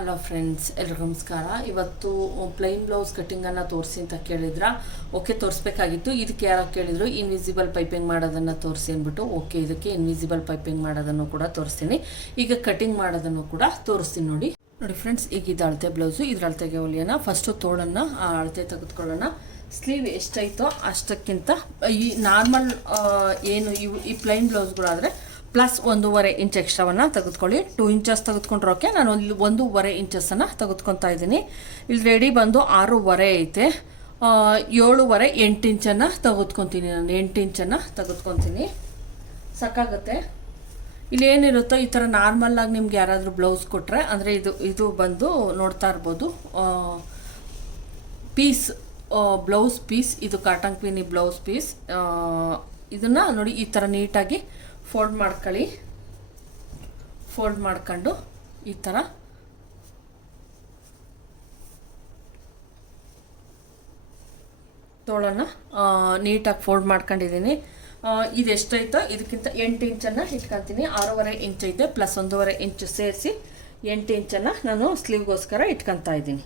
Hello friends, ಎಲ್ರಿಗೂ ನಮಸ್ಕಾರ. ಇವತ್ತು ಪ್ಲೈನ್ ಬ್ಲೌಸ್ ಕಟ್ಟಿಂಗನ್ನು ತೋರಿಸಿ ಅಂತ ಕೇಳಿದ್ರ. ಓಕೆ, ತೋರಿಸ್ಬೇಕಾಗಿತ್ತು. ಇದಕ್ಕೆ ಯಾರೋ ಕೇಳಿದ್ರು ಇನ್ವಿಸಿಬಲ್ ಪೈಪಿಂಗ್ ಮಾಡೋದನ್ನು ತೋರಿಸಿ ಅಂದ್ಬಿಟ್ಟು. ಓಕೆ, ಇದಕ್ಕೆ ಇನ್ವಿಸಿಬಲ್ ಪೈಪಿಂಗ್ ಮಾಡೋದನ್ನು ಕೂಡ ತೋರಿಸ್ತೀನಿ. ಈಗ ಕಟ್ಟಿಂಗ್ ಮಾಡೋದನ್ನು ಕೂಡ ತೋರಿಸ್ತೀನಿ. ನೋಡಿ ಫ್ರೆಂಡ್ಸ್, ಈಗ ಇದು ಅಳತೆ ಬ್ಲೌಸು. ಇದ್ರ ಅಳತೆಗೆ ಹೊಲಿಯೋಣ. ಫಸ್ಟು ತೋಳನ್ನು ಅಳತೆ ತೆಗೆದುಕೊಳ್ಳೋಣ. ಸ್ಲೀವ್ ಎಷ್ಟೈತೋ ಅಷ್ಟಕ್ಕಿಂತ ಈ ನಾರ್ಮಲ್ ಏನು ಈ ಪ್ಲೈನ್ ಬ್ಲೌಸ್ಗಳಾದರೆ ಪ್ಲಸ್ 1.5 ಇಂಚ್ ಎಕ್ಸ್ಟ್ರಾವನ್ನು ತೆಗೆದುಕೊಳ್ಳಿ. 2 ಇಂಚಸ್ ತೆಗೆದುಕೊಂಡ್ರೆ ಓಕೆ. ನಾನು ಇಲ್ಲಿ 1.5 ಇಂಚಸ್ಸನ್ನು ತೆಗೆದುಕೊತಾ ಇದ್ದೀನಿ. ಇಲ್ಲಿ ರೆಡಿ ಬಂದು 6.5 ಐತೆ. 7.5 8 ಇಂಚನ್ನು ತೆಗೆದುಕೊತೀನಿ. ನಾನು 8 ಇಂಚನ್ನು ತೆಗೆದುಕೊತೀನಿ. ಸಾಕಾಗುತ್ತೆ. ಇಲ್ಲಿ ಏನಿರುತ್ತೋ ಈ ಥರ ನಾರ್ಮಲ್ಲಾಗಿ ನಿಮ್ಗೆ ಯಾರಾದರೂ ಬ್ಲೌಸ್ ಕೊಟ್ಟರೆ, ಅಂದರೆ ಇದು ಬಂದು ನೋಡ್ತಾ ಇರ್ಬೋದು ಪೀಸ್, ಬ್ಲೌಸ್ ಪೀಸ್. ಇದು ಕಾಟನ್ ಕ್ವೀನಿ ಬ್ಲೌಸ್ ಪೀಸ್. ಇದನ್ನು ನೋಡಿ ಈ ಥರ ನೀಟಾಗಿ ಫೋಲ್ಡ್ ಮಾಡ್ಕೊಳ್ಳಿ. ಫೋಲ್ಡ್ ಮಾಡ್ಕೊಂಡು ಈ ಥರ ತೋಳನ್ನು ನೀಟಾಗಿ ಫೋಲ್ಡ್ ಮಾಡ್ಕೊಂಡಿದ್ದೀನಿ. ಇದು ಎಷ್ಟೈತೋ ಇದಕ್ಕಿಂತ 8 ಇಂಚನ್ನು ಇಟ್ಕೊತೀನಿ. 6.5 ಇಂಚ್ ಐತೆ, ಪ್ಲಸ್ 1.5 ಇಂಚು ಸೇರಿಸಿ 8 ಇಂಚನ್ನು ನಾನು ಸ್ಲೀವ್ಗೋಸ್ಕರ ಇಟ್ಕೊತಾ ಇದ್ದೀನಿ.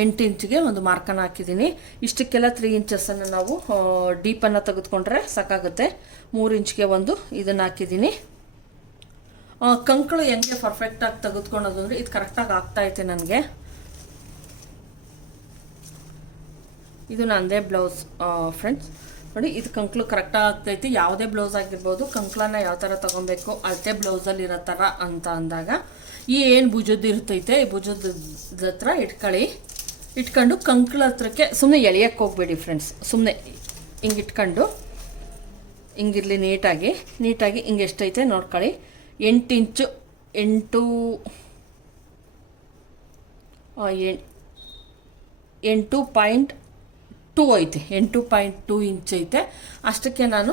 8 ಇಂಚಿಗೆ ಒಂದು ಮಾರ್ಕನ್ನು ಹಾಕಿದ್ದೀನಿ. ಇಷ್ಟಕ್ಕೆಲ್ಲ 3 ಇಂಚಸ್ಸನ್ನು ನಾವು ಡೀಪನ್ನು ತೆಗೆದುಕೊಂಡ್ರೆ ಸಾಕಾಗುತ್ತೆ. 3 ಇಂಚ್ಗೆ ಒಂದು ಇದನ್ನು ಹಾಕಿದ್ದೀನಿ. ಕಂಕಳು ಹೆಂಗೆ ಪರ್ಫೆಕ್ಟಾಗಿ ತೆಗೆದುಕೊಳೋದು ಅಂದರೆ ಇದು ಕರೆಕ್ಟಾಗಿ ಆಗ್ತಾಯಿದೆ ನನಗೆ. ಇದು ನಂದೇ ಬ್ಲೌಸ್ ಫ್ರೆಂಡ್ಸ್. ನೋಡಿ, ಇದು ಕಂಕ್ಳು ಕರೆಕ್ಟಾಗಿ ಆಗ್ತೈತಿ. ಯಾವುದೇ ಬ್ಲೌಸ್ ಆಗಿರ್ಬೋದು, ಕಂಕ್ಳನ್ನ ಯಾವ ಥರ ತೊಗೊಬೇಕು ಅಳತೆ ಬ್ಲೌಸಲ್ಲಿ ಇರೋ ಥರ ಅಂತ ಅಂದಾಗ ಈ ಏನು ಭುಜದ್ದು ಇರ್ತೈತೆ, ಈ ಭುಜದ ಹತ್ರ ಇಟ್ಕೊಂಡು ಕಂಕ್ಳ ಹತ್ರಕ್ಕೆ ಸುಮ್ಮನೆ ಎಳೆಯಕ್ಕೆ ಹೋಗ್ಬೇಡಿ ಫ್ರೆಂಡ್ಸ್. ಸುಮ್ಮನೆ ಹಿಂಗೆ ಇಟ್ಕೊಂಡು ಹಿಂಗಿರಲಿ. ನೀಟಾಗಿ ಹಿಂಗೆ ಎಷ್ಟೈತೆ ನೋಡ್ಕೊಳ್ಳಿ. 8 ಇಂಚು 8.2 ಐತೆ. 8.2 ಇಂಚ್ ಐತೆ. ಅಷ್ಟಕ್ಕೆ ನಾನು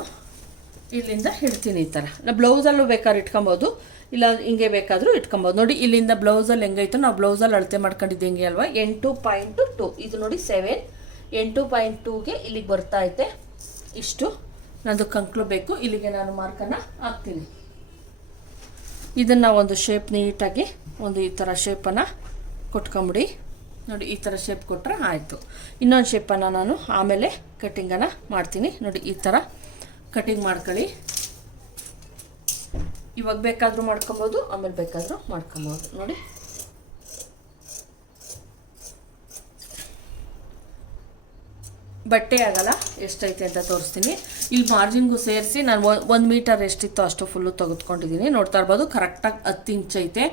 ಇಲ್ಲಿಂದ ಇಡ್ತೀನಿ. ಈ ಥರ ಬ್ಲೌಸಲ್ಲೂ ಬೇಕಾದ್ರೆ ಇಟ್ಕೊಬೋದು, ಇಲ್ಲ ಹಿಂಗೆ ಬೇಕಾದರೂ ಇಟ್ಕೊಬೋದು. ನೋಡಿ, ಇಲ್ಲಿಂದ ಬ್ಲೌಸಲ್ಲಿ ಹೆಂಗೈತೋ ನಾವು ಬ್ಲೌಸಲ್ಲಿ ಅಳತೆ ಮಾಡ್ಕೊಂಡಿದ್ದು ಹೆಂಗೆ ಅಲ್ವಾ. 8.2 ಇದು ನೋಡಿ 7. 8.2ಗೆ ಇಲ್ಲಿಗೆ ಬರ್ತಾ ಐತೆ. ಇಷ್ಟು ನಂದು ಕಂಕ್ಳು ಬೇಕು. ಇಲ್ಲಿಗೆ ನಾನು ಮಾರ್ಕನ್ನು ಹಾಕ್ತೀನಿ. ಇದನ್ನು ಒಂದು ಶೇಪ್ ನೀಟಾಗಿ ಒಂದು ಈ ಥರ ಶೇಪನ್ನು ಕೊಟ್ಕೊಂಬಿಡಿ. ನೋಡಿ, ಈ ಥರ ಶೇಪ್ ಕೊಟ್ಟರೆ ಆಯಿತು. ಇನ್ನೊಂದು ಶೇಪನ್ನು ನಾನು ಆಮೇಲೆ ಕಟ್ಟಿಂಗನ್ನು ಮಾಡ್ತೀನಿ. ನೋಡಿ, ಈ ಥರ ಕಟ್ಟಿಂಗ್ ಮಾಡ್ಕೊಳ್ಳಿ. ಇವಾಗ ಬೇಕಾದರೂ ಮಾಡ್ಕೊಬೋದು, ಆಮೇಲೆ ಬೇಕಾದರೂ ಮಾಡ್ಕೊಬೋದು. ನೋಡಿ, ಬಟ್ಟೆ ಆಗಲ್ಲ ಎಷ್ಟೈತೆ ಅಂತ ತೋರಿಸ್ತೀನಿ. ಇಲ್ಲಿ ಮಾರ್ಜಿನ್ಗೂ ಸೇರಿಸಿ ನಾನು 1 ಮೀಟರ್ ಎಷ್ಟಿತ್ತೋ ಅಷ್ಟು ಫುಲ್ಲು ತೆಗೆದುಕೊಂಡಿದ್ದೀನಿ. ನೋಡ್ತಾ ಇರ್ಬೋದು, ಕರೆಕ್ಟಾಗಿ 10 ಇಂಚ್ ಐತೆ.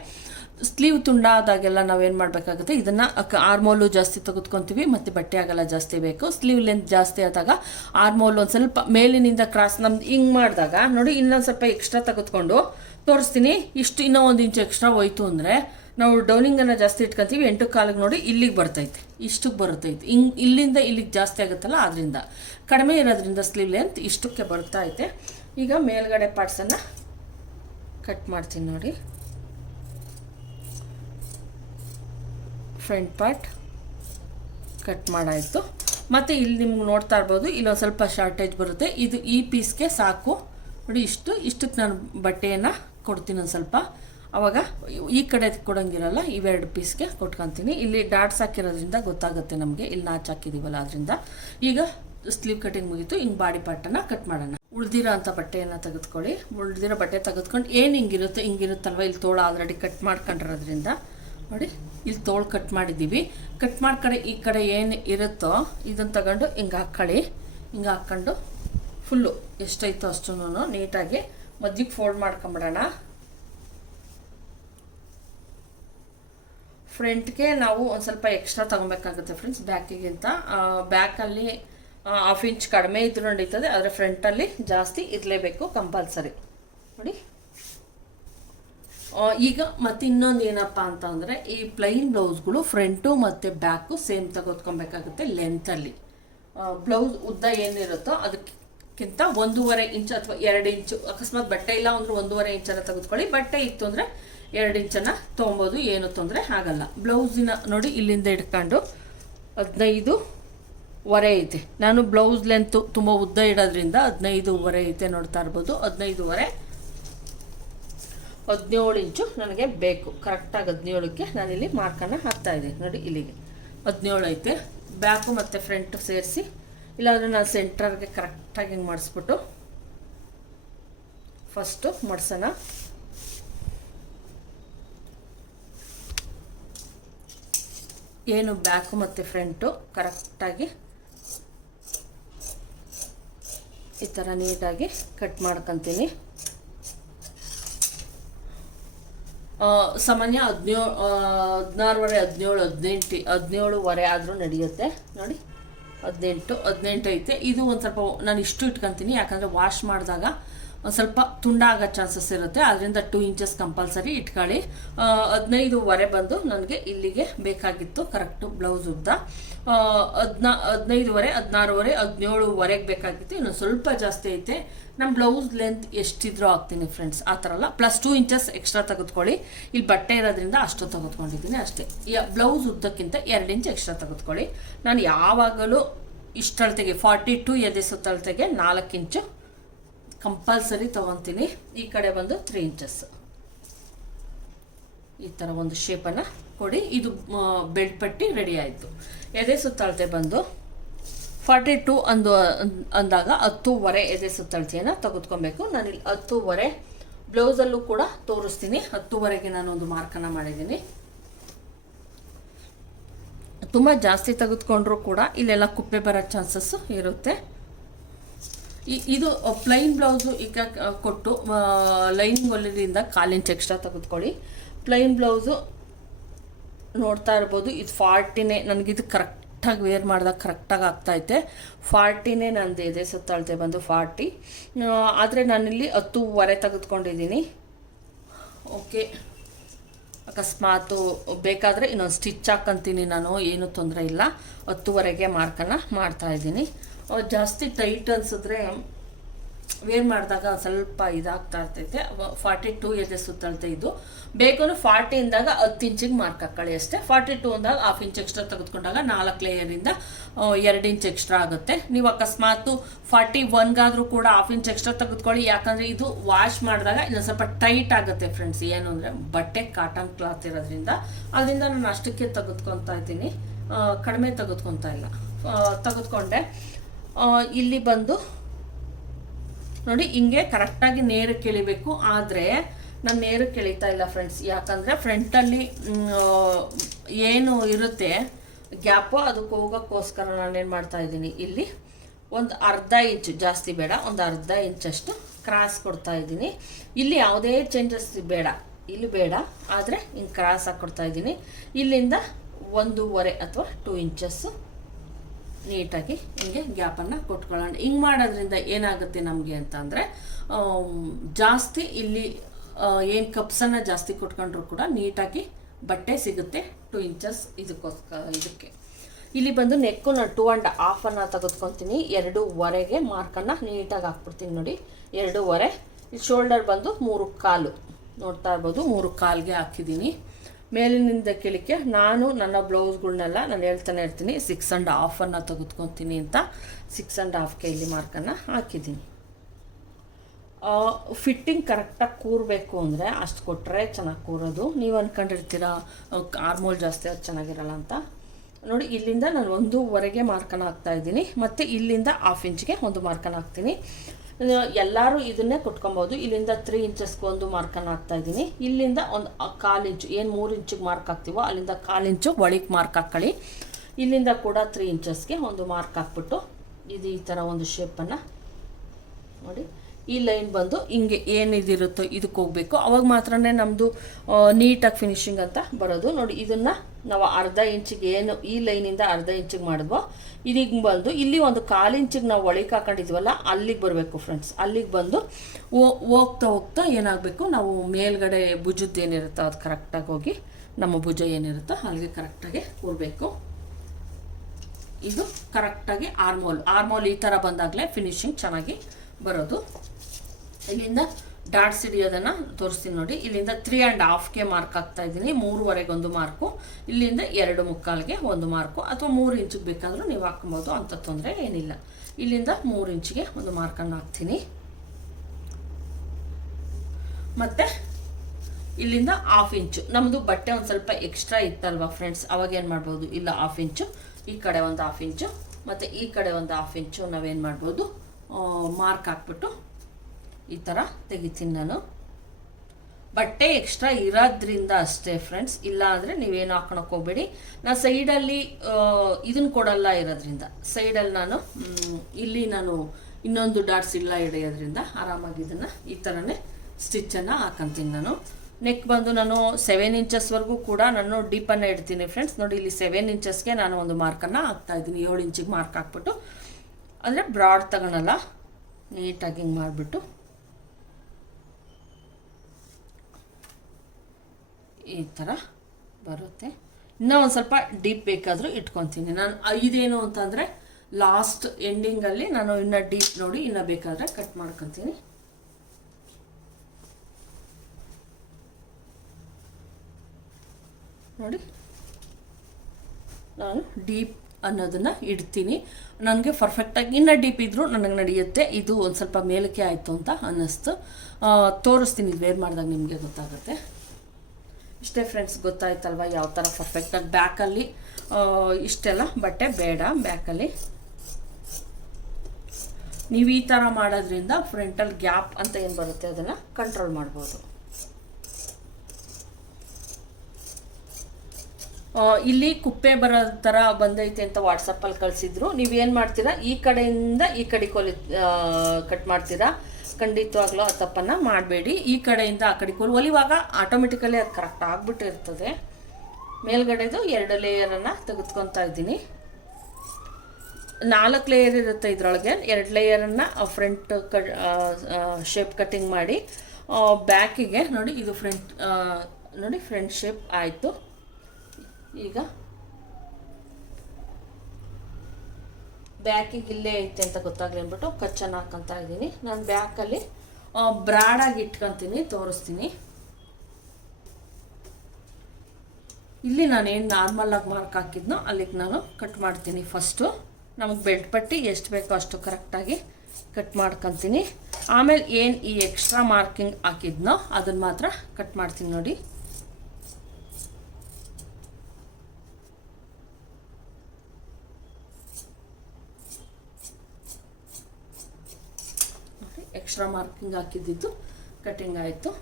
ಸ್ಲೀವ್ ತುಂಡಾದಾಗೆಲ್ಲ ನಾವೇನು ಮಾಡಬೇಕಾಗುತ್ತೆ, ಇದನ್ನು ಆರ್ಮೋಲು ಜಾಸ್ತಿ ತೆಗೆದುಕೊತೀವಿ ಮತ್ತು ಬಟ್ಟೆ ಆಗಲ್ಲ ಜಾಸ್ತಿ ಬೇಕು. ಸ್ಲೀವ್ ಲೆಂತ್ ಜಾಸ್ತಿ ಆದಾಗ ಆರ್ಮೋಲ್ ಒಂದು ಸ್ವಲ್ಪ ಮೇಲಿನಿಂದ ಕ್ರಾಸ್ ನಮ್ದು ಹಿಂಗೆ ಮಾಡಿದಾಗ ನೋಡಿ, ಇನ್ನೊಂದು ಸ್ವಲ್ಪ ಎಕ್ಸ್ಟ್ರಾ ತೆಗೆದುಕೊಂಡು ತೋರಿಸ್ತೀನಿ. ಇಷ್ಟು ಇನ್ನೂ 1 ಇಂಚ್ ಎಕ್ಸ್ಟ್ರಾ ಹೋಯ್ತು ಅಂದರೆ ನಾವು ಡೌನಿಂಗನ್ನು ಜಾಸ್ತಿ ಇಟ್ಕೊತೀವಿ. 8 ಕಾಲಿಗೆ ನೋಡಿ ಇಲ್ಲಿಗೆ ಬರ್ತೈತೆ, ಇಷ್ಟಕ್ಕೆ ಬರ್ತೈತೆ. ಇಲ್ಲಿಂದ ಇಲ್ಲಿಗೆ ಜಾಸ್ತಿ ಆಗುತ್ತಲ್ಲ, ಅದರಿಂದ ಕಡಿಮೆ ಇರೋದ್ರಿಂದ ಸ್ಲೀವ್ ಲೆಂತ್ ಇಷ್ಟಕ್ಕೆ ಬರ್ತೈತೆ. ಈಗ ಮೇಲ್ಗಡೆ ಪಾರ್ಟ್ಸನ್ನು ಕಟ್ ಮಾಡ್ತೀನಿ. ನೋಡಿ, ಫ್ರಂಟ್ ಪಾರ್ಟ್ ಕಟ್ ಮಾಡಾಯಿತು. ಮತ್ತು ಇಲ್ಲಿ ನಿಮ್ಗೆ ನೋಡ್ತಾ ಇರ್ಬೋದು, ಇಲ್ಲೊಂದು ಸ್ವಲ್ಪ ಶಾರ್ಟೇಜ್ ಬರುತ್ತೆ. ಇದು ಈ ಪೀಸ್ಗೆ ಸಾಕು. ನೋಡಿ, ಇಷ್ಟಕ್ಕೆ ನಾನು ಬಟ್ಟೆಯನ್ನು ಕೊಡ್ತೀನಿ ಒಂದು ಸ್ವಲ್ಪ. ಆವಾಗ ಈ ಕಡೆ ಕೊಡೋಂಗಿರಲ್ಲ, ಇವೆರಡು ಪೀಸ್ಗೆ ಕೊಟ್ಕೊತೀನಿ. ಇಲ್ಲಿ ಡಾಟ್ಸ್ ಹಾಕಿರೋದ್ರಿಂದ ಗೊತ್ತಾಗುತ್ತೆ ನಮಗೆ, ಇಲ್ಲಿ ನಾಚ್ ಹಾಕಿದ್ದೀವಲ್ಲ ಅದರಿಂದ. ಈಗ ಸ್ಲೀವ್ ಕಟಿಂಗ್ ಮುಗೀತು. ಹಿಂಗೆ ಬಾಡಿ ಪಾರ್ಟನ್ನು ಕಟ್ ಮಾಡೋಣ. ಉಳ್ದಿರೋ ಅಂಥ ಬಟ್ಟೆಯನ್ನು ತೆಗೆದುಕೊಳ್ಳಿ. ಉಳ್ದಿರೋ ಬಟ್ಟೆ ತೆಗೆದುಕೊಂಡು ಏನು ಹಿಂಗಿರುತ್ತಲ್ವ, ಇಲ್ಲಿ ತೋಳು ಆಲ್ರೆಡಿ ಕಟ್ ಮಾಡ್ಕೊಂಡಿರೋದ್ರಿಂದ ನೋಡಿ, ಇಲ್ಲಿ ತೋಳು ಕಟ್ ಮಾಡಿದ್ದೀವಿ. ಕಟ್ ಮಾಡ್ಕಡೆ ಈ ಕಡೆ ಏನು ಇರುತ್ತೋ ಇದನ್ನು ತಗೊಂಡು ಹಿಂಗೆ ಹಾಕ್ಕೊಳ್ಳಿ. ಹಿಂಗೆ ಹಾಕ್ಕೊಂಡು ಫುಲ್ಲು ಎಷ್ಟೈತೋ ಅಷ್ಟು ನೀಟಾಗಿ ಮಧ್ಯಕ್ಕೆ ಫೋಲ್ಡ್ ಮಾಡ್ಕೊಂಬಿಡೋಣ. ಫ್ರಂಟ್ಗೆ ನಾವು ಒಂದು ಸ್ವಲ್ಪ ಎಕ್ಸ್ಟ್ರಾ ತೊಗೊಬೇಕಾಗುತ್ತೆ ಫ್ರೆಂಡ್ಸ್, ಬ್ಯಾಕಿಗಿಂತ. ಬ್ಯಾಕಲ್ಲಿ 1/2 ಇಂಚ್ ಕಡಿಮೆ ಇದ್ರೂ ನಡೀತದೆ, ಆದರೆ ಫ್ರಂಟಲ್ಲಿ ಜಾಸ್ತಿ ಇರಲೇಬೇಕು ಕಂಪಲ್ಸರಿ. ನೋಡಿ, ಈಗ ಮತ್ತು ಇನ್ನೊಂದು ಏನಪ್ಪ ಅಂತಂದರೆ, ಈ ಪ್ಲೈನ್ ಬ್ಲೌಸ್ಗಳು ಫ್ರಂಟು ಮತ್ತು ಬ್ಯಾಕು ಸೇಮ್ ತೆಗೆದುಕೊಬೇಕಾಗುತ್ತೆ ಲೆಂತಲ್ಲಿ. ಬ್ಲೌಸ್ ಉದ್ದ ಏನಿರುತ್ತೋ ಅದಕ್ಕಿಂತ 1.5 ಇಂಚ್ ಅಥವಾ 2 ಇಂಚು. ಅಕಸ್ಮಾತ್ ಬಟ್ಟೆ ಇಲ್ಲ ಅಂದ್ರೆ 1.5 ಇಂಚನ್ನು ತೆಗೆದುಕೊಳ್ಳಿ. ಬಟ್ಟೆ ಇತ್ತು ಅಂದರೆ 2 ಇಂಚನ್ನು ತೊಗೊಬೋದು, ಏನು ತೊಂದರೆ ಆಗಲ್ಲ. ಬ್ಲೌಸಿನ ನೋಡಿ, ಇಲ್ಲಿಂದ ಇಟ್ಕೊಂಡು 15.5 ಐತೆ. ನಾನು ಬ್ಲೌಸ್ ಲೆಂತು ತುಂಬ ಉದ್ದ ಇಡೋದ್ರಿಂದ 15.5 ಐತೆ. ನೋಡ್ತಾ ಇರ್ಬೋದು, 15.5. 17 ಇಂಚು ನನಗೆ ಬೇಕು. ಕರೆಕ್ಟಾಗಿ 17ಕ್ಕೆ ನಾನಿಲ್ಲಿ ಮಾರ್ಕನ್ನು ಹಾಕ್ತಾಯಿದ್ದೀನಿ ನೋಡಿ. ಇಲ್ಲಿಗೆ 17 ಐತೆ. ಬ್ಯಾಕು ಮತ್ತು ಫ್ರಂಟು ಸೇರಿಸಿ, ಇಲ್ಲಾಂದರೆ ನಾನು ಸೆಂಟ್ರರ್ಗೆ ಕರೆಕ್ಟಾಗಿ ಹಿಂಗೆ ಮಾಡಿಸ್ಬಿಟ್ಟು ಫಸ್ಟು ಮಡ್ಸೋಣ. ಏನು ಬ್ಯಾಕು ಮತ್ತು ಫ್ರಂಟು ಕರೆಕ್ಟಾಗಿ ಈ ಥರ ನೀಟಾಗಿ ಕಟ್ ಮಾಡ್ಕೊತೀನಿ. ಸಾಮಾನ್ಯ 16ವರೆ 17 17ವರೆ ಆದರೂ ನಡೆಯುತ್ತೆ ನೋಡಿ. 18 ಐತೆ. ಇದು ಒಂದು ಸ್ವಲ್ಪ ನಾನು ಇಷ್ಟು ಇಟ್ಕೊತೀನಿ, ಯಾಕಂದರೆ ವಾಶ್ ಮಾಡಿದಾಗ ಒಂದು ಸ್ವಲ್ಪ ತುಂಡ ಆಗೋ ಚಾನ್ಸಸ್ ಇರುತ್ತೆ. ಅದರಿಂದ 2 ಇಂಚಸ್ ಕಂಪಲ್ಸರಿ ಇಟ್ಕೊಳ್ಳಿ. 15ವರೆ ಬಂದು ನನಗೆ ಇಲ್ಲಿಗೆ ಬೇಕಾಗಿತ್ತು ಕರೆಕ್ಟು ಬ್ಲೌಸ್ ಉದ್ದ. 15ವರೆ 16ವರೆ 17ವರೆಗೆ ಬೇಕಾಗಿತ್ತು. ಇನ್ನೊಂದು ಸ್ವಲ್ಪ ಜಾಸ್ತಿ ಐತೆ. ನಮ್ಮ ಬ್ಲೌಸ್ ಲೆಂತ್ ಎಷ್ಟಿದ್ರೂ ಆಗ್ತೀನಿ ಫ್ರೆಂಡ್ಸ್, ಆ ಥರ ಅಲ್ಲ. ಪ್ಲಸ್ 2 ಇಂಚಸ್ ಎಕ್ಸ್ಟ್ರಾ ತೆಗೆದುಕೊಳ್ಳಿ. ಇಲ್ಲಿ ಬಟ್ಟೆ ಇರೋದ್ರಿಂದ ಅಷ್ಟು ತೆಗೆದುಕೊಂಡಿದ್ದೀನಿ ಅಷ್ಟೇ. ಬ್ಲೌಸ್ ಉದ್ದಕ್ಕಿಂತ 2 ಇಂಚ್ ಎಕ್ಸ್ಟ್ರಾ ತೆಗೆದುಕೊಳ್ಳಿ. ನಾನು ಯಾವಾಗಲೂ ಇಷ್ಟಳತೆಗೆ 42 ಎದೆ ಸುತ್ತಳತೆಗೆ 4 ಇಂಚು ಕಂಪಲ್ಸರಿ ತೊಗೊತೀನಿ. ಈ ಕಡೆ ಬಂದು 3 ಇಂಚಸ್ ಈ ಥರ ಒಂದು ಶೇಪನ್ನು ಕೊಡಿ. ಇದು ಬೆಲ್ಟ್ ಪಟ್ಟಿ ರೆಡಿ ಆಯಿತು. ಎದೆ ಸುತ್ತಳತೆ ಬಂದು 42 ಅಂದಾಗ 10ವರೆ ಎದೆ ಸುತ್ತಳತೆಯನ್ನು ತೆಗೆದುಕೊಬೇಕು. ನಾನಿಲ್ಲಿ 10ವರೆ ಬ್ಲೌಸಲ್ಲೂ ಕೂಡ ತೋರಿಸ್ತೀನಿ. 10ವರೆಗೆ ನಾನೊಂದು ಮಾರ್ಕನ್ನು ಮಾಡಿದ್ದೀನಿ. ತುಂಬ ಜಾಸ್ತಿ ತೆಗೆದುಕೊಂಡ್ರೂ ಕೂಡ ಇಲ್ಲೆಲ್ಲ ಕುಪ್ಪೆ ಬರೋ ಚಾನ್ಸಸ್ಸು ಇರುತ್ತೆ. ಇದು ಪ್ಲೈನ್ ಬ್ಲೌಸು ಈಗ ಕೊಟ್ಟು ಲೈನಿಂಗ್ ಹೊಲಿದ್ರಿಂದ 1/4 ಇಂಚ್ ಎಕ್ಸ್ಟ್ರಾ ತೆಗೆದುಕೊಳ್ಳಿ. ಪ್ಲೈನ್ ಬ್ಲೌಸು ನೋಡ್ತಾ ಇರ್ಬೋದು, ಇದು 40ನೇ ನನಗಿದು ಕರೆಕ್ಟಾಗಿ ವೇರ್ ಮಾಡಿದಾಗ ಕರೆಕ್ಟಾಗಿ ಆಗ್ತಾಯಿದೆ. 40ನೇ ನಂದು ಇದೆ ಸುತ್ತಳತೆ ಬಂದು 40. ಆದರೆ ನಾನಿಲ್ಲಿ 10ವರೆ ತೆಗೆದುಕೊಂಡಿದ್ದೀನಿ. ಓಕೆ, ಅಕಸ್ಮಾತು ಬೇಕಾದರೆ ಇನ್ನೊಂದು ಸ್ಟಿಚ್ ಹಾಕ್ಕೊಂತೀನಿ ನಾನು, ಏನೂ ತೊಂದರೆ ಇಲ್ಲ. 10ವರೆಗೆ ಮಾರ್ಕನ್ನು ಮಾಡ್ತಾಯಿದ್ದೀನಿ. ಜಾಸ್ತಿ ಟೈಟ್ ಅನಿಸಿದ್ರೆ ವೇರ್ ಮಾಡಿದಾಗ ಸ್ವಲ್ಪ ಇದಾಗ್ತಾ ಇರ್ತೈತೆ. 42 ಎದೆ ಸುತ್ತಳತೆ ಇದು ಬೇಕು. 40 ಇಂದಾಗ 10 ಇಂಚಿಗೆ ಮಾರ್ಕ್ ಹಾಕೊಳ್ಳಿ ಅಷ್ಟೇ. 42 ಅಂದಾಗ 1/2 ಇಂಚ್ ಎಕ್ಸ್ಟ್ರಾ ತೆಗೆದುಕೊಂಡಾಗ 4 ಲೇಯರಿಂದ 2 ಇಂಚ್ ಎಕ್ಸ್ಟ್ರಾ ಆಗುತ್ತೆ. ನೀವು ಅಕಸ್ಮಾತು 41ಗಾದರೂ ಕೂಡ 1/2 ಇಂಚ್ ಎಕ್ಸ್ಟ್ರಾ ತೆಗೆದುಕೊಳ್ಳಿ. ಯಾಕಂದರೆ ಇದು ವಾಶ್ ಮಾಡಿದಾಗ ಇನ್ನೊಂದು ಸ್ವಲ್ಪ ಟೈಟ್ ಆಗುತ್ತೆ ಫ್ರೆಂಡ್ಸ್. ಏನು ಅಂದರೆ ಬಟ್ಟೆ ಕಾಟನ್ ಕ್ಲಾತ್ ಇರೋದ್ರಿಂದ, ಅದರಿಂದ ನಾನು ಅಷ್ಟಕ್ಕೆ ತೆಗೆದುಕೊತಾ ಇದ್ದೀನಿ, ಕಡಿಮೆ ತೆಗೆದುಕೊತಾ ಇಲ್ಲ. ತೆಗೆದುಕೊಂಡೆ. ಇಲ್ಲಿ ಬಂದು ನೋಡಿ, ಹಿಂಗೆ ಕರೆಕ್ಟಾಗಿ ನೇರಕ್ಕೆ ಎಳಿಬೇಕು. ಆದರೆ ನಾನು ನೇರಕ್ಕೆ ಎಳಿತಾ ಇಲ್ಲ ಫ್ರೆಂಡ್ಸ್, ಯಾಕಂದರೆ ಫ್ರಂಟಲ್ಲಿ ಏನು ಇರುತ್ತೆ ಗ್ಯಾಪು, ಅದಕ್ಕೆ ಹೋಗೋಕ್ಕೋಸ್ಕರ ನಾನೇನು ಮಾಡ್ತಾಯಿದ್ದೀನಿ, ಇಲ್ಲಿ ಒಂದು 1/2 ಇಂಚು, ಜಾಸ್ತಿ ಬೇಡ, ಒಂದು 1/2 ಇಂಚಷ್ಟು ಕ್ರಾಸ್ ಕೊಡ್ತಾಯಿದ್ದೀನಿ. ಇಲ್ಲಿ ಯಾವುದೇ ಚೇಂಜಸ್ ಬೇಡ, ಇಲ್ಲಿ ಬೇಡ, ಆದರೆ ಹಿಂಗೆ ಕ್ರಾಸ್ ಹಾಕ್ಕೊಡ್ತಾಯಿದ್ದೀನಿ. ಇಲ್ಲಿಂದ 1ವರೆ ಅಥವಾ 2 ಇಂಚಸ್ಸು ನೀಟಾಗಿ ಹಿಂಗೆ ಗ್ಯಾಪನ್ನು ಕೊಟ್ಕೊಳ್ಳೋಣ. ಹಿಂಗೆ ಮಾಡೋದ್ರಿಂದ ಏನಾಗುತ್ತೆ ನಮಗೆ ಅಂತಂದರೆ, ಜಾಸ್ತಿ ಇಲ್ಲಿ ಏನು ಕಪ್ಸನ್ನು ಜಾಸ್ತಿ ಕೊಟ್ಕೊಂಡ್ರೂ ಕೂಡ ನೀಟಾಗಿ ಬಟ್ಟೆ ಸಿಗುತ್ತೆ. 2 ಇಂಚಸ್ ಇದಕ್ಕೆ ಇಲ್ಲಿ ಬಂದು ನೆಕ್ಕು ನಾನು 2.5 ತೆಗೆದುಕೊತೀನಿ. 2ವರೆಗೆ ಮಾರ್ಕನ್ನು ನೀಟಾಗಿ ಹಾಕ್ಬಿಡ್ತೀನಿ ನೋಡಿ. 2ವರೆ. ಶೋಲ್ಡರ್ ಬಂದು 3/4 ನೋಡ್ತಾ ಇರ್ಬೋದು, 3/4ಗೆ ಹಾಕಿದ್ದೀನಿ. ಮೇಲಿನಿಂದ ಕೆಳಕ್ಕೆ ನಾನು ನನ್ನ ಬ್ಲೌಸ್ಗಳನ್ನೆಲ್ಲ ನಾನು ಹೇಳ್ತಾನೆ ಇರ್ತೀನಿ 6.5 ತೆಗೆದುಕೊತೀನಿ ಅಂತ. 6.5ಗೆ ಇಲ್ಲಿ ಮಾರ್ಕನ್ನು ಹಾಕಿದ್ದೀನಿ. ಫಿಟ್ಟಿಂಗ್ ಕರೆಕ್ಟಾಗಿ ಕೂರಬೇಕು ಅಂದರೆ ಅಷ್ಟು ಕೊಟ್ಟರೆ ಚೆನ್ನಾಗಿ ಕೂರೋದು. ನೀವು ಅಂದ್ಕೊಂಡಿರ್ತೀರ ಆರ್ಮೋಲ್ ಜಾಸ್ತಿ ಅದು ಚೆನ್ನಾಗಿರಲ್ಲ ಅಂತ. ನೋಡಿ, ಇಲ್ಲಿಂದ ನಾನು 1ವರೆಗೆ ಮಾರ್ಕನ್ನು ಹಾಕ್ತಾಯಿದ್ದೀನಿ. ಮತ್ತು ಇಲ್ಲಿಂದ 1/2 ಇಂಚ್ಗೆ ಒಂದು ಮಾರ್ಕನ್ನು ಹಾಕ್ತೀನಿ. ಎಲ್ಲರೂ ಇದನ್ನೇ ಕೊಟ್ಕೊಬೋದು. ಇಲ್ಲಿಂದ 3 ಇಂಚಸ್ಗೆ ಒಂದು ಮಾರ್ಕನ್ನು ಹಾಕ್ತಾಯಿದ್ದೀನಿ. ಇಲ್ಲಿಂದ ಒಂದು 1/4 ಇಂಚು, ಏನು 3 ಇಂಚಿಗೆ ಮಾರ್ಕ್ ಹಾಕ್ತೀವೋ ಅಲ್ಲಿಂದ 1/4 ಇಂಚು ಒಳಗೆ ಮಾರ್ಕ್ ಹಾಕ್ಕೊಳ್ಳಿ. ಇಲ್ಲಿಂದ ಕೂಡ 3 ಇಂಚಸ್ಗೆ ಒಂದು ಮಾರ್ಕ್ ಹಾಕ್ಬಿಟ್ಟು ಇದು ಈ ಥರ ಒಂದು ಶೇಪನ್ನು ನೋಡಿ. ಈ ಲೈನ್ ಬಂದು ಹಿಂಗೆ ಏನಿದಿರುತ್ತೋ ಇದಕ್ಕೆ ಹೋಗಬೇಕು, ಅವಾಗ ಮಾತ್ರನೇ ನಮ್ಮದು ನೀಟಾಗಿ ಫಿನಿಶಿಂಗ್ ಅಂತ ಬರೋದು. ನೋಡಿ, ಇದನ್ನು ನಾವು 1/2 ಇಂಚಿಗೆ ಏನು ಈ ಲೈನಿಂದ 1/2 ಇಂಚಿಗೆ ಮಾಡಿದ್ವೋ ಇದೀಗ ಬಂದು ಇಲ್ಲಿ ಒಂದು 1/4 ಇಂಚಿಗೆ ನಾವು ಒಳಗೆ ಹಾಕೊಂಡಿದ್ವಲ್ಲ ಅಲ್ಲಿಗೆ ಬರಬೇಕು ಫ್ರೆಂಡ್ಸ್. ಅಲ್ಲಿಗೆ ಬಂದು ಹೋಗ್ತಾ ಹೋಗ್ತಾ ಏನಾಗಬೇಕು, ನಾವು ಮೇಲ್ಗಡೆ ಭುಜದ್ದು ಏನಿರುತ್ತೋ ಅದು ಕರೆಕ್ಟಾಗಿ ಹೋಗಿ ನಮ್ಮ ಭುಜ ಏನಿರುತ್ತೋ ಅಲ್ಲಿಗೆ ಕರೆಕ್ಟಾಗಿ ಕೂರಬೇಕು. ಇದು ಕರೆಕ್ಟಾಗಿ ಆರ್ಮೋಲ್ ಈ ಥರ ಬಂದಾಗಲೇ ಫಿನಿಶಿಂಗ್ ಚೆನ್ನಾಗಿ ಬರೋದು. ಇಲ್ಲಿಂದ ಡಾಟ್ಸ್ ಹಿಡಿಯೋದನ್ನು ತೋರಿಸ್ತೀನಿ ನೋಡಿ. ಇಲ್ಲಿಂದ 3.5ಗೆ ಮಾರ್ಕ್ ಹಾಕ್ತಾ ಇದ್ದೀನಿ. 3ವರೆಗೆ ಒಂದು ಮಾರ್ಕು, ಇಲ್ಲಿಂದ 2.75ಗೆ ಒಂದು ಮಾರ್ಕು, ಅಥವಾ 3 ಇಂಚಿಗೆ ಬೇಕಾದರೂ ನೀವು ಹಾಕ್ಬೋದು, ಅಂತ ತೊಂದರೆ ಏನಿಲ್ಲ. ಇಲ್ಲಿಂದ 3 ಇಂಚಿಗೆ ಒಂದು ಮಾರ್ಕನ್ನು ಹಾಕ್ತೀನಿ. ಮತ್ತು ಇಲ್ಲಿಂದ 1/2 ಇಂಚು ನಮ್ಮದು ಬಟ್ಟೆ ಒಂದು ಸ್ವಲ್ಪ ಎಕ್ಸ್ಟ್ರಾ ಇತ್ತಲ್ವಾ ಫ್ರೆಂಡ್ಸ್, ಅವಾಗ ಏನು ಮಾಡ್ಬೋದು, ಇಲ್ಲ 1/2 ಇಂಚು, ಈ ಕಡೆ ಒಂದು 1/2 ಇಂಚು ಮತ್ತು ಈ ಕಡೆ ಒಂದು 1/2 ಇಂಚು ನಾವೇನು ಮಾಡ್ಬೋದು, ಮಾರ್ಕ್ ಹಾಕ್ಬಿಟ್ಟು ಈ ಥರ ತೆಗಿತೀನಿ ನಾನು. ಬಟ್ಟೆ ಎಕ್ಸ್ಟ್ರಾ ಇರೋದ್ರಿಂದ ಅಷ್ಟೇ ಫ್ರೆಂಡ್ಸ್, ಇಲ್ಲ ಅಂದರೆ ನೀವೇನು ಹಾಕೊಳಕ್ಕೆ ಹೋಗ್ಬೇಡಿ. ನಾನು ಸೈಡಲ್ಲಿ ಇದನ್ನು ಕೊಡಲ್ಲ ಇರೋದ್ರಿಂದ, ಸೈಡಲ್ಲಿ ನಾನು ಇಲ್ಲಿ ನಾನು ಇನ್ನೊಂದು ಡಾಟ್ಸ್ ಇಲ್ಲ ಹಿಡಿಯೋದ್ರಿಂದ ಆರಾಮಾಗಿ ಇದನ್ನು ಈ ಥರನೇ ಸ್ಟಿಚ್ಚನ್ನು ಹಾಕೊಂತೀನಿ ನಾನು. ನೆಕ್ ಬಂದು ನಾನು 7 ಇಂಚಸ್ವರೆಗೂ ಕೂಡ ನಾನು ಡೀಪನ್ನು ಇಡ್ತೀನಿ ಫ್ರೆಂಡ್ಸ್. ನೋಡಿ ಇಲ್ಲಿ 7 ಇಂಚಸ್ಗೆ ನಾನು ಒಂದು ಮಾರ್ಕನ್ನು ಹಾಕ್ತಾಯಿದ್ದೀನಿ, 7 ಇಂಚಿಗೆ ಮಾರ್ಕ್ ಹಾಕ್ಬಿಟ್ಟು, ಅಂದರೆ ಬ್ರಾಡ್ ತಗೊಳಲ್ಲ, ನೀಟಾಗಿ ಹಿಂಗೆ ಮಾಡಿಬಿಟ್ಟು ಈ ಥರ ಬರುತ್ತೆ. ಇನ್ನೂ ಒಂದು ಸ್ವಲ್ಪ ಡೀಪ್ ಬೇಕಾದರೂ ಇಟ್ಕೊತೀನಿ ನಾನು. ಇದೇನು ಅಂತಂದರೆ ಲಾಸ್ಟ್ ಎಂಡಿಂಗಲ್ಲಿ ನಾನು ಇನ್ನೂ ಡೀಪ್ ನೋಡಿ ಇನ್ನೂ ಬೇಕಾದರೆ ಕಟ್ ಮಾಡ್ಕೊತೀನಿ. ನೋಡಿ ನಾನು ಡೀಪ್ ಅನ್ನೋದನ್ನು ಇಡ್ತೀನಿ. ನನಗೆ ಪರ್ಫೆಕ್ಟಾಗಿ ಇನ್ನೂ ಡೀಪ್ ಇದ್ದರೂ ನನಗೆ ನಡೆಯುತ್ತೆ. ಇದು ಒಂದು ಸ್ವಲ್ಪ ಮೇಲಕ್ಕೆ ಆಯಿತು ಅಂತ ಅನ್ನಿಸ್ತು. ತೋರಿಸ್ತೀನಿ, ಇದು ವೇರ್ ಮಾಡಿದಾಗ ನಿಮಗೆ ಗೊತ್ತಾಗುತ್ತೆ. ಇಷ್ಟೇ ಫ್ರೆಂಡ್ಸ್, ಗೊತ್ತಾಯ್ತಲ್ವ ಯಾವ ಥರ ಪರ್ಫೆಕ್ಟಾಗಿ. ಬ್ಯಾಕಲ್ಲಿ ಇಷ್ಟೆಲ್ಲ ಬಟ್ಟೆ ಬೇಡ, ಬ್ಯಾಕಲ್ಲಿ ನೀವು ಈ ಥರ ಮಾಡೋದ್ರಿಂದ ಫ್ರಂಟಲ್ಲಿ ಗ್ಯಾಪ್ ಅಂತ ಏನು ಬರುತ್ತೆ ಅದನ್ನು ಕಂಟ್ರೋಲ್ ಮಾಡ್ಬೋದು. ಇಲ್ಲಿ ಕುಪ್ಪೆ ಬರೋ ಥರ ಬಂದೈತೆ ಅಂತ ವಾಟ್ಸಪ್ಪಲ್ಲಿ ಕಳಿಸಿದ್ರು. ನೀವೇನು ಮಾಡ್ತೀರಾ, ಈ ಕಡೆಯಿಂದ ಈ ಕಡೆ ಕಟ್ ಮಾಡ್ತೀರಾ, ಖಂಡಿತವಾಗ್ಲೂ ಆ ತಪ್ಪನ್ನು ಮಾಡಬೇಡಿ. ಈ ಕಡೆಯಿಂದ ಆ ಕಡೆ ಹೊಲಿವಾಗ ಆಟೋಮೆಟಿಕಲಿ ಅದು ಕರೆಕ್ಟ್ ಆಗಿಬಿಟ್ಟಿರ್ತದೆ. ಮೇಲ್ಗಡೆದು 2 ಲೇಯರನ್ನು ತೆಗೆದುಕೊತಾ ಇದ್ದೀನಿ. 4 ಲೇಯರ್ ಇರುತ್ತೆ ಇದರೊಳಗೆ. 2 ಲೇಯರನ್ನು ಫ್ರಂಟ್ ಶೇಪ್ ಕಟ್ಟಿಂಗ್ ಮಾಡಿ ಬ್ಯಾಕಿಗೆ ನೋಡಿ, ಇದು ಫ್ರಂಟ್ ನೋಡಿ ಫ್ರಂಟ್ ಶೇಪ್ ಆಯಿತು. ಈಗ ಬ್ಯಾಕಿಗೆ ಇಲ್ಲೇ ಐತೆ ಅಂತ ಗೊತ್ತಾಗಲಿ ಅಂದ್ಬಿಟ್ಟು ಕಚ್ಚನ್ನು ಹಾಕ್ಕೊತಾ ಇದ್ದೀನಿ. ನಾನು ಬ್ಯಾಕಲ್ಲಿ ಬ್ರಾಡಾಗಿ ಇಟ್ಕೊತೀನಿ, ತೋರಿಸ್ತೀನಿ. ಇಲ್ಲಿ ನಾನೇನು ನಾರ್ಮಲಾಗಿ ಮಾರ್ಕ್ ಹಾಕಿದ್ನೋ ಅಲ್ಲಿಗೆ ನಾನು ಕಟ್ ಮಾಡ್ತೀನಿ. ಫಸ್ಟು ನಮಗೆ ಬೆಲ್ಟ್ ಪಟ್ಟಿ ಎಷ್ಟು ಬೇಕೋ ಅಷ್ಟು ಕರೆಕ್ಟಾಗಿ ಕಟ್ ಮಾಡ್ಕೊತೀನಿ. ಆಮೇಲೆ ಏನು ಈ ಎಕ್ಸ್ಟ್ರಾ ಮಾರ್ಕಿಂಗ್ ಹಾಕಿದ್ನೋ ಅದನ್ನು ಮಾತ್ರ ಕಟ್ ಮಾಡ್ತೀನಿ. ನೋಡಿ ಎಕ್ಸ್ಟ್ರಾ ಮಾರ್ಕಿಂಗ್ ಹಾಕಿದ್ದು ಕಟ್ಟಿಂಗ್ ಆಯಿತು.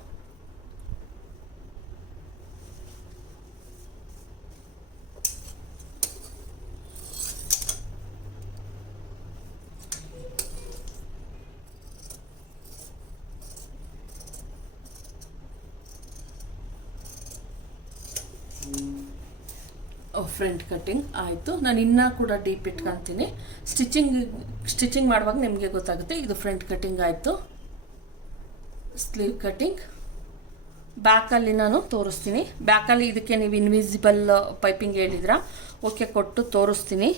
ಫ್ರಂಟ್ ಕಟ್ಟಿಂಗ್ ಆಯಿತು. ನಾನು ಇನ್ನೂ ಕೂಡ ಡೀಪ್ ಇಟ್ಕೊತೀನಿ. ಸ್ಟಿಚಿಂಗ್ ಮಾಡುವಾಗ ನಿಮಗೆ ಗೊತ್ತಾಗುತ್ತೆ. ಇದು ಫ್ರಂಟ್ ಕಟ್ಟಿಂಗ್ ಆಯಿತು. ಸ್ಲೀವ್ ಕಟ್ಟಿಂಗ್ ಬ್ಯಾಕಲ್ಲಿ ನಾನು ತೋರಿಸ್ತೀನಿ. ಬ್ಯಾಕಲ್ಲಿ ಇದಕ್ಕೆ ನೀವು ಇನ್ವಿಸಿಬಲ್ ಪೈಪಿಂಗ್ ಹೇಳಿದ್ರ, ಓಕೆ ಕೊಟ್ಟು ತೋರಿಸ್ತೀನಿ.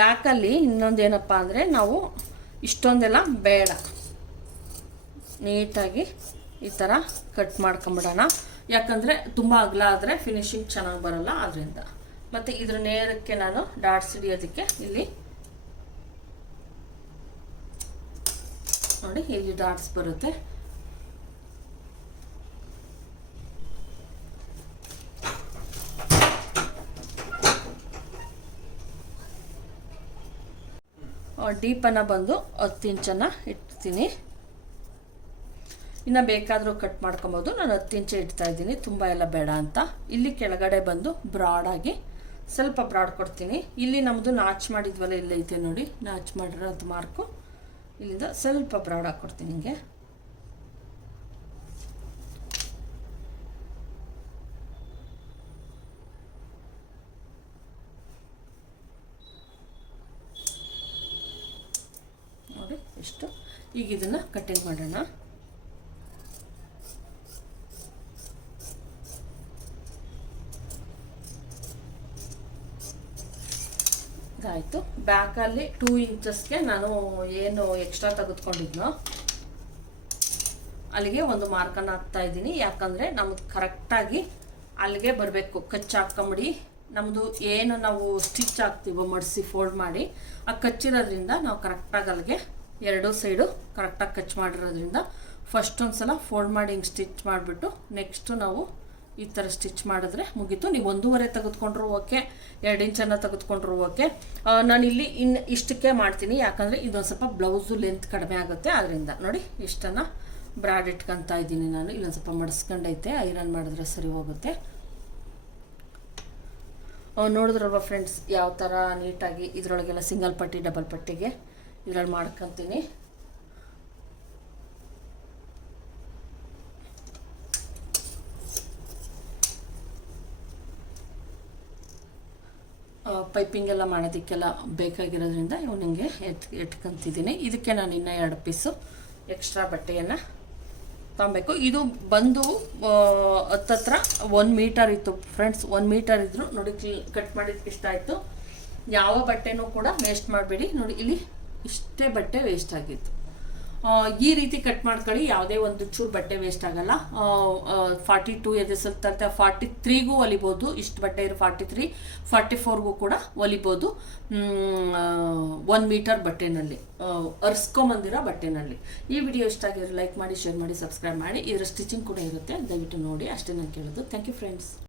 ಬ್ಯಾಕಲ್ಲಿ ಇನ್ನೊಂದೇನಪ್ಪ ಅಂದರೆ ನಾವು ಇಷ್ಟೊಂದೆಲ್ಲ ಬೇಡ, ನೀಟಾಗಿ ಈ ಥರ ಕಟ್ ಮಾಡ್ಕೊಂಬಿಡೋಣ. ಯಾಕಂದರೆ ತುಂಬ ಅಗಲ ಆದರೆ ಫಿನಿಶಿಂಗ್ ಚೆನ್ನಾಗಿ ಬರೋಲ್ಲ ಅದರಿಂದ. ಮತ್ತು ಇದ್ರ ನೇರಕ್ಕೆ ನಾನು ಡಾಟ್ಸ್ ಹಿಡಿಯೋದಕ್ಕೆ ಇಲ್ಲಿ ನೋಡಿ, ಇಲ್ಲಿ ಡಾಟ್ಸ್ ಬರುತ್ತೆ. ಡೀಪನ್ನು ಬಂದು 10 ಇಂಚನ್ನು ಇಡ್ತೀನಿ. ಇನ್ನು ಬೇಕಾದರೂ ಕಟ್ ಮಾಡ್ಕೊಬೋದು. ನಾನು 10 ಇಂಚೆ ಇಡ್ತಾ ಇದ್ದೀನಿ, ತುಂಬ ಎಲ್ಲ ಬೇಡ ಅಂತ. ಇಲ್ಲಿ ಕೆಳಗಡೆ ಬಂದು ಬ್ರಾಡಾಗಿ ಸ್ವಲ್ಪ ಬ್ರಾಡ್ ಕೊಡ್ತೀನಿ. ಇಲ್ಲಿ ನಮ್ಮದು ನಾಚ್ ಮಾಡಿದ್ವಲ್ಲ, ಇಲ್ಲೈತೆ ನೋಡಿ ನಾಚ್ ಮಾಡಿರೋದು ಮಾರ್ಕು. ಇಲ್ಲಿಂದ ಸ್ವಲ್ಪ ಬ್ರಾಡ್ ಹಾಕ್ಕೊಡ್ತೀನಿ ಹಿಂಗೆ. ನೋಡಿ ಎಷ್ಟು. ಈಗ ಇದನ್ನು ಕಟ್ಟಿಂಗ್ ಮಾಡೋಣ. ಇದಾಯಿತು. ಬ್ಯಾಕಲ್ಲಿ 2 ಇಂಚಸ್ಗೆ ನಾನು ಏನು ಎಕ್ಸ್ಟ್ರಾ ತೆಗೆದುಕೊಂಡಿದ್ನೋ ಅಲ್ಲಿಗೆ ಒಂದು ಮಾರ್ಕನ್ನು ಹಾಕ್ತಾ ಇದ್ದೀನಿ. ಯಾಕಂದರೆ ನಮ್ಮದು ಕರೆಕ್ಟಾಗಿ ಅಲ್ಲಿಗೆ ಬರಬೇಕು. ಕಚ್ಚು ಹಾಕ್ಕೊಂಬಿಡಿ. ನಮ್ಮದು ಏನು ನಾವು ಸ್ಟಿಚ್ ಹಾಕ್ತೀವೋ ಮಡಿಸಿ ಫೋಲ್ಡ್ ಮಾಡಿ ಆ ಕಚ್ಚಿರೋದ್ರಿಂದ ನಾವು ಕರೆಕ್ಟಾಗಿ ಅಲ್ಲಿಗೆ 2 ಸೈಡು ಕರೆಕ್ಟಾಗಿ ಕಚ್ ಮಾಡಿರೋದ್ರಿಂದ ಫಸ್ಟ್ ಒಂದು ಸಲ ಫೋಲ್ಡ್ ಮಾಡಿ ಹಿಂಗೆ ಸ್ಟಿಚ್ ಮಾಡಿಬಿಟ್ಟು ನೆಕ್ಸ್ಟು ನಾವು ಈ ಥರ ಸ್ಟಿಚ್ ಮಾಡಿದ್ರೆ ಮುಗೀತು. ನೀವು 1.5 ತೆಗೆದುಕೊಂಡ್ರು ಓಕೆ, 2 ಇಂಚನ್ನು ತೆಗೆದುಕೊಂಡ್ರು ಓಕೆ. ನಾನಿಲ್ಲಿ ಇಷ್ಟಕ್ಕೆ ಮಾಡ್ತೀನಿ, ಯಾಕಂದರೆ ಇದೊಂದು ಸ್ವಲ್ಪ ಬ್ಲೌಸು ಲೆಂತ್ ಕಡಿಮೆ ಆಗುತ್ತೆ. ಅದರಿಂದ ನೋಡಿ ಇಷ್ಟನ್ನು ಬ್ರಾಡ್ ಇಟ್ಕೊತಾ ಇದ್ದೀನಿ ನಾನು. ಇಲ್ಲೊಂದು ಸ್ವಲ್ಪ ಮಡಿಸ್ಕೊಂಡೈತೆ, ಐರನ್ ಮಾಡಿದ್ರೆ ಸರಿ ಹೋಗುತ್ತೆ. ನೋಡಿದ್ರಲ್ವ ಫ್ರೆಂಡ್ಸ್ ಯಾವ ಥರ ನೀಟಾಗಿ ಇದರೊಳಗೆಲ್ಲ ಸಿಂಗಲ್ ಪಟ್ಟಿ ಡಬಲ್ ಪಟ್ಟಿಗೆ ಇದರಲ್ಲಿ ಮಾಡ್ಕೊತೀನಿ. ಪೈಪಿಂಗ್ ಎಲ್ಲ ಮಾಡೋದಕ್ಕೆಲ್ಲ ಬೇಕಾಗಿರೋದ್ರಿಂದ ಇವು ನನಗೆ ಇಟ್ಕೊತಿದ್ದೀನಿ. ಇದಕ್ಕೆ ನಾನು ಇನ್ನೂ 2 ಪೀಸು ಎಕ್ಸ್ಟ್ರಾ ಬಟ್ಟೆಯನ್ನು ತೊಗೊಬೇಕು. ಇದು ಬಂದು ಹತ್ತತ್ರ 1 ಮೀಟರ್ ಇತ್ತು ಫ್ರೆಂಡ್ಸ್. 1 ಮೀಟರ್ ಇದ್ರು ನೋಡಿ, ಕಟ್ ಮಾಡಿದ್ದಕ್ಕೆ ಇಷ್ಟ ಆಯಿತು. ಯಾವ ಬಟ್ಟೆನೂ ಕೂಡ ವೇಸ್ಟ್ ಮಾಡಬೇಡಿ. ನೋಡಿ ಇಲ್ಲಿ ಇಷ್ಟೇ ಬಟ್ಟೆ ವೇಸ್ಟ್ ಆಗಿತ್ತು. ಈ ರೀತಿ ಕಟ್ ಮಾಡ್ಕೊಳ್ಳಿ, ಯಾವುದೇ ಒಂದು ಚೂರು ಬಟ್ಟೆ ವೇಸ್ಟ್ ಆಗಲ್ಲ. 42 ಎದೆಸುತ್ತೆ, 43ಗೂ ಹೊಲಿಬೋದು. ಇಷ್ಟು ಬಟ್ಟೆ ಇರೋ 43, 44ಗೂ ಕೂಡ ಹೊಲಿಬೋದು. 1 ಮೀಟರ್ ಬಟ್ಟೆನಲ್ಲಿ ಅರ್ಸ್ಕೊಂಬಂದಿರೋ ಬಟ್ಟೆನಲ್ಲಿ. ಈ ವಿಡಿಯೋ ಇಷ್ಟ ಆಗಿದ್ರೆ ಲೈಕ್ ಮಾಡಿ, ಶೇರ್ ಮಾಡಿ, ಸಬ್ಸ್ಕ್ರೈಬ್ ಮಾಡಿ. ಇದರ ಸ್ಟಿಚಿಂಗ್ ಕೂಡ ಇರುತ್ತೆ, ದಯವಿಟ್ಟು ನೋಡಿ. ಅಷ್ಟೇ ನಾನು ಕೇಳೋದು. Thank you friends.